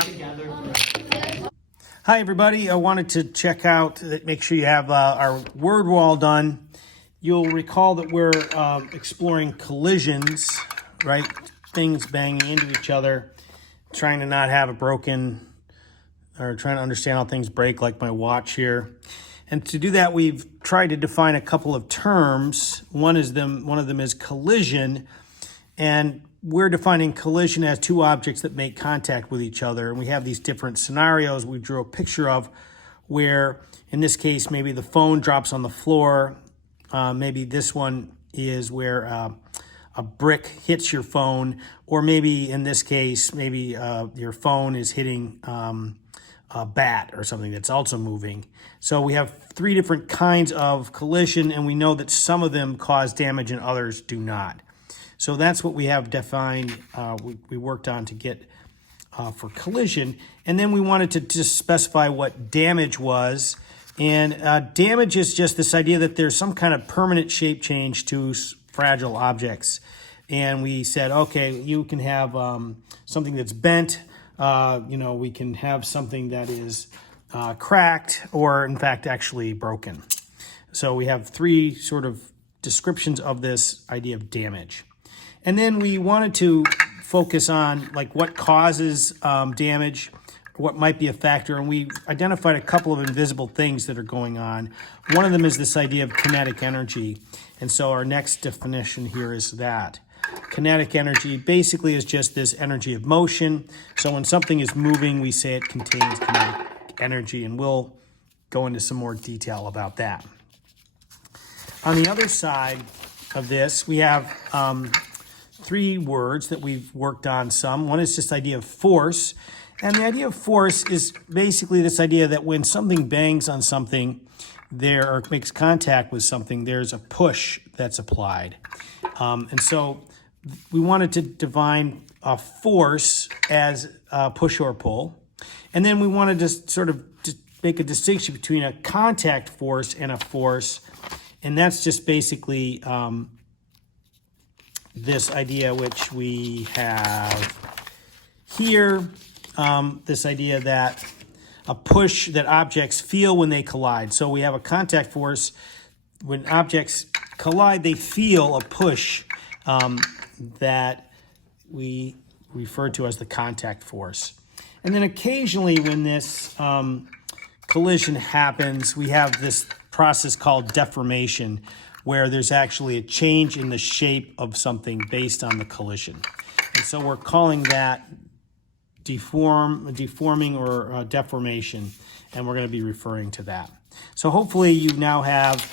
together. Hi everybody, I wanted to check out, make sure you have our word wall done. You'll recall that we're exploring collisions, right? Things banging into each other, trying to not have a broken, or trying to understand how things break, like my watch here. And to do that, we've tried to define a couple of terms. One of them is collision, and we're defining collision as two objects that make contact with each other. And we have these different scenarios we drew a picture of where, in this case, maybe the phone drops on the floor. Maybe this one is where a brick hits your phone. Or maybe in this case, maybe your phone is hitting a bat or something that's also moving. So we have three different kinds of collision, and we know that some of them cause damage and others do not. So that's what we have defined, we worked on to get for collision. And then we wanted to just specify what damage was. And damage is just this idea that there's some kind of permanent shape change to fragile objects. And we said, okay, you can have something that's bent, we can have something that is cracked, or in fact actually broken. So we have three sort of descriptions of this idea of damage. And then we wanted to focus on like what causes damage, what might be a factor, and we identified a couple of invisible things that are going on. One of them is this idea of kinetic energy. And so our next definition here is that. Kinetic energy basically is just this energy of motion. So when something is moving, we say it contains kinetic energy, and we'll go into some more detail about that. On the other side of this, we have three words that we've worked on some. One is this idea of force. And the idea of force is basically this idea that when something bangs on something or makes contact with something, there's a push that's applied. And so we wanted to define a force as a push or pull. And then we wanted to sort of make a distinction between a contact force and a force. And that's just basically this idea which we have here, this idea that a push that objects feel when they collide. So we have a contact force. When objects collide, they feel a push that we refer to as the contact force. And then occasionally when this collision happens, we have this process called deformation, where there's actually a change in the shape of something based on the collision. And so we're calling that deforming or deformation, and we're going to be referring to that. So hopefully you now have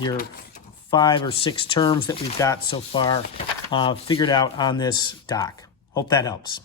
your 5 or 6 terms that we've got so far figured out on this doc. Hope that helps.